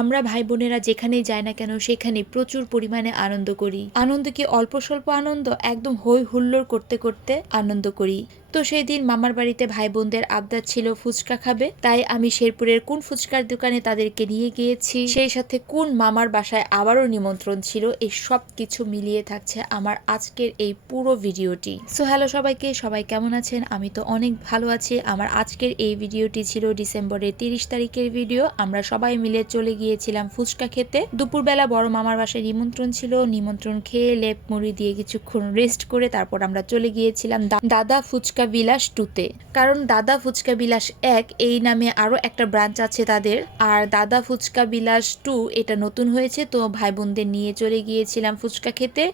আমরা ভাই বোনেরা যেখানেই যাই না কেন সেখানে প্রচুর পরিমাণে আনন্দ করি। আনন্দ কি অল্প স্বল্প আনন্দ, একদম হই হুল্লোড় করতে করতে আনন্দ করি। তো সেই দিন মামার বাড়িতে ভাই বোনদের আবদার ছিল ফুচকা খাবে। তাই আমি শেরপুরের কোন ফুচকার দোকানে তাদেরকে নিয়ে গিয়েছি, সেই সাথে কোন মামার বাসায় আবারও নিমন্ত্রণ ছিল, এই সব কিছু মিলিয়ে থাকছে আমার আজকের এই পুরো ভিডিওটি। সো হ্যালো সবাইকে, সবাই কেমন আছেন? আমি তো অনেক ভালো আছি। আমার আজকের এই ভিডিওটি ছিল ডিসেম্বরের তিরিশ তারিখের ভিডিও। আমরা সবাই মিলে চলে গিয়েছিলাম ফুচকা খেতে। দুপুরবেলা বড় মামার বাসায় নিমন্ত্রণ ছিল। নিমন্ত্রণ খেয়ে লেপ মুড়ি দিয়ে কিছুক্ষণ রেস্ট করে তারপর আমরা চলে গিয়েছিলাম দাদা ফুচকা বিলাস টুতে। কারণ দাদা ফুচকা বিলাস এক, এই নামে আরও একটা ব্রাঞ্চ আছে তাদের। আর দাদা ফুচকা বিলাস টু, এটা নতুন হয়েছে, তো ভাই বোনদের নিয়ে চলে গিয়েছিলাম ফুচকা খেতে।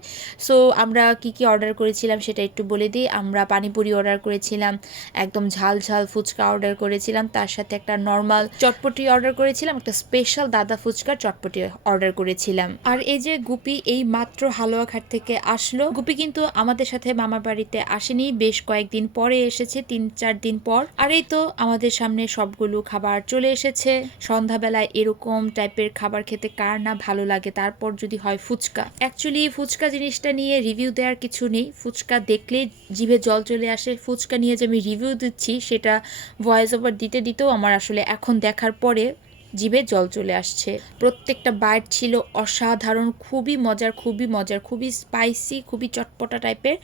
সো আমরা কি কি অর্ডার করেছিলাম সেটা একটু বলে দিই। আমরা পানিপুরি অর্ডার করেছিলাম, একদম ঝাল ঝাল ফুচকা অর্ডার করেছিলাম। তার সাথে একটা নর্মাল চটপটি অর্ডার করেছিলাম, একটা স্পেশাল দাদা ফুচকার চটপটি অর্ডার করেছিলাম। আর এই যে গুপি, এই মাত্র হালুয়াঘাট থেকে আসলো। গুপি কিন্তু আমাদের সাথে মামার বাড়িতে আসেনি। বেশ কয়েকদিন পরে এসেছে, তিন, চার দিন পর। আর এই তো আমাদের সামনে সবগুলো খাবার চলে এসেছে। সন্ধ্যাবেলায় এরকম টাইপের খাবার খেতে কার না ভালো লাগে, তারপর যদি হয় ফুচকা। অ্যাকচুয়ালি ফুচকা জিনিসটা নিয়ে রিভিউ দেওয়ার কিছু নেই। ফুচকা দেখলে জিভে জল চলে আসে। ফুচকা নিয়ে যে আমি রিভিউ দিচ্ছি, সেটা ভয়েস ওভার দিতে দিতেও আমার আসলে এখন দেখার পরে জিভে জল চলে আসছে। প্রত্যেকটা বাইট ছিল অসাধারণ, খুবই মজার খুবই মজার, খুবই স্পাইসি খুবই চটপটা টাইপের।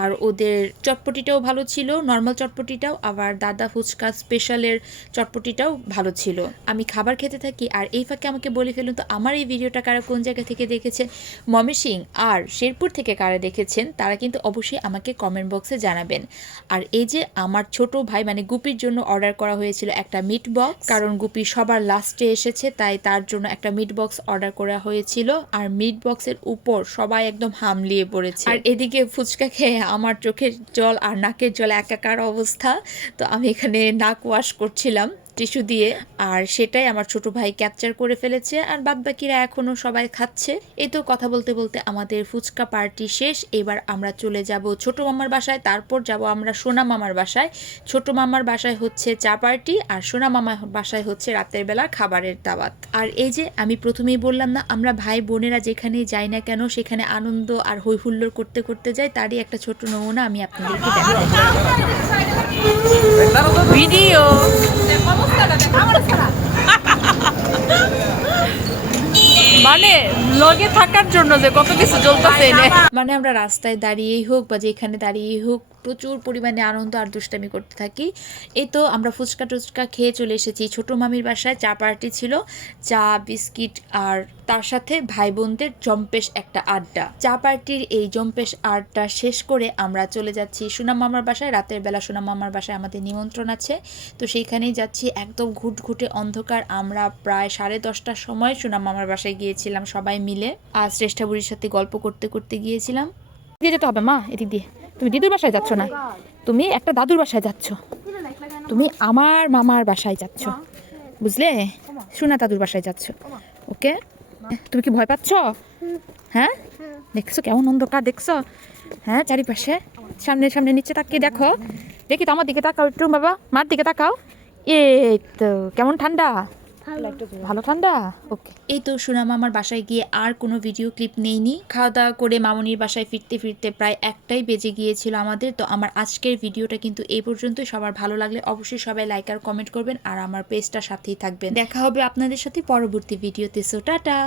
আর ওদের চটপটিটাও ভালো ছিল নর্মাল চটপটিটাও, আবার দাদা ফুচকা স্পেশালের চটপটিটাও ভালো ছিল। আমি খাবার খেতে থাকি, আর এই ফাঁকে আমাকে বলে ফেলুন তো, আমার এই ভিডিওটা কারা কোন জায়গা থেকে দেখেছেন ময়মনসিং আর শেরপুর থেকে কারা দেখেছেন, তারা কিন্তু অবশ্যই আমাকে কমেন্ট বক্সে জানাবেন। আর এই যে আমার ছোট ভাই মানে গুপির জন্য অর্ডার করা হয়েছিল একটা মিট বক্স কারণ গুপি সবার লাস্টে এসেছে, তাই তার জন্য একটা মিট বক্স অর্ডার করা হয়েছিল। আর মিট বক্সের উপর সবাই একদম হামলিয়ে পড়েছে। আর এদিকে ফুচকা খেয়ে আমার চোখের জল আর নাকের জল একাকার অবস্থা। তো আমি এখানে নাক ওয়াশ করছিলাম। টিস্যু দিয়ে, আর সেটাই আমার ছোট ভাই ক্যাপচার করে ফেলেছে আর বাদ বাকিরা এখনও সবাই খাচ্ছে। এই তো কথা বলতে বলতে আমাদের ফুচকা পার্টি শেষ। এবার আমরা চলে যাব ছোট মামার বাসায়, তারপর যাব আমরা সোনা মামার বাসায়। ছোট মামার বাসায় হচ্ছে চা পার্টি, আর সোনা মামার বাসায় হচ্ছে রাতের বেলা খাবারের দাওয়াত। আর এই যে আমি প্রথমেই বললাম না, আমরা ভাই বোনেরা যেখানেই যাই না কেন, সেখানে আনন্দ আর হই হুল্লোড় করতে করতে যাই, তারই একটা ছোট নমুনা আমি আপনাদেরকে দেখাই ভিডিও। মানে লগে থাকার জন্য যে কত কিছু চলতেছে মানে আমরা রাস্তায় দাঁড়িয়েই হোক বা যেখানে দাঁড়িয়েই হোক প্রচুর পরিমাণে আনন্দ আর দুষ্টামি করতে থাকি। এই তো আমরা ফুচকা টুচকা খেয়ে চলে এসেছি। ছোট মামির বাসায় চা পার্টি ছিল, চা, বিস্কিট আর তার সাথে ভাই বোনদের জম্পেশ একটা আড্ডা। চা পার্টির এই জম্পেশ আড্ডা শেষ করে আমরা চলে যাচ্ছি সুনাম মামার বাসায়। রাতের বেলা সুনাম মামার বাসায় আমাদের নিমন্ত্রণ আছে। তো সেইখানেই যাচ্ছি একদম ঘুটঘুটে অন্ধকার। আমরা প্রায় সাড়ে দশটার সময় সুনাম মামার বাসায় গিয়েছিলাম। সবাই মিলে আর শ্রেষ্ঠা বুড়ির সাথে গল্প করতে করতে গিয়েছিলাম। দিয়ে যেতে হবে, মা, এদিক দিয়ে। তুমি দিদুর বাসায় যাচ্ছ না? তুমি একটা দাদুর বাসায় যাচ্ছ। তুমি আমার মামার বাসায় যাচ্ছ। বুঝলে? সোনা দাদুর বাসায় যাচ্ছ। ওকে? তুমি কি ভয় পাচ্ছ? হ্যাঁ? দেখছ কেমন অন্ধকার, দেখছ? হ্যাঁ চারিপাশে? সামনে সামনে, নিচে তাকিয়ে দেখো। দেখি তো আমার দিকে তাকাও একটু, বাবা। মার দিকে তাকাও। এই তো, কেমন ঠান্ডা? ভালো। ঠান্ডা? ওকে এই তো সুনাম আমার বাসায় গিয়ে আর কোনো ভিডিও ক্লিপ নেইনি। খাওয়া দাওয়া করে মামনির বাসায় ফিরতে ফিরতে প্রায় একটাই বেজে গিয়েছিল আমাদের। তো আমার আজকের ভিডিওটা কিন্তু এই পর্যন্ত সবার ভালো লাগলে অবশ্যই সবাই লাইক আর কমেন্ট করবেন। আর আমার পেজটা সাথেই থাকবেন। দেখা হবে আপনাদের সাথে পরবর্তী ভিডিওতে সো টাটা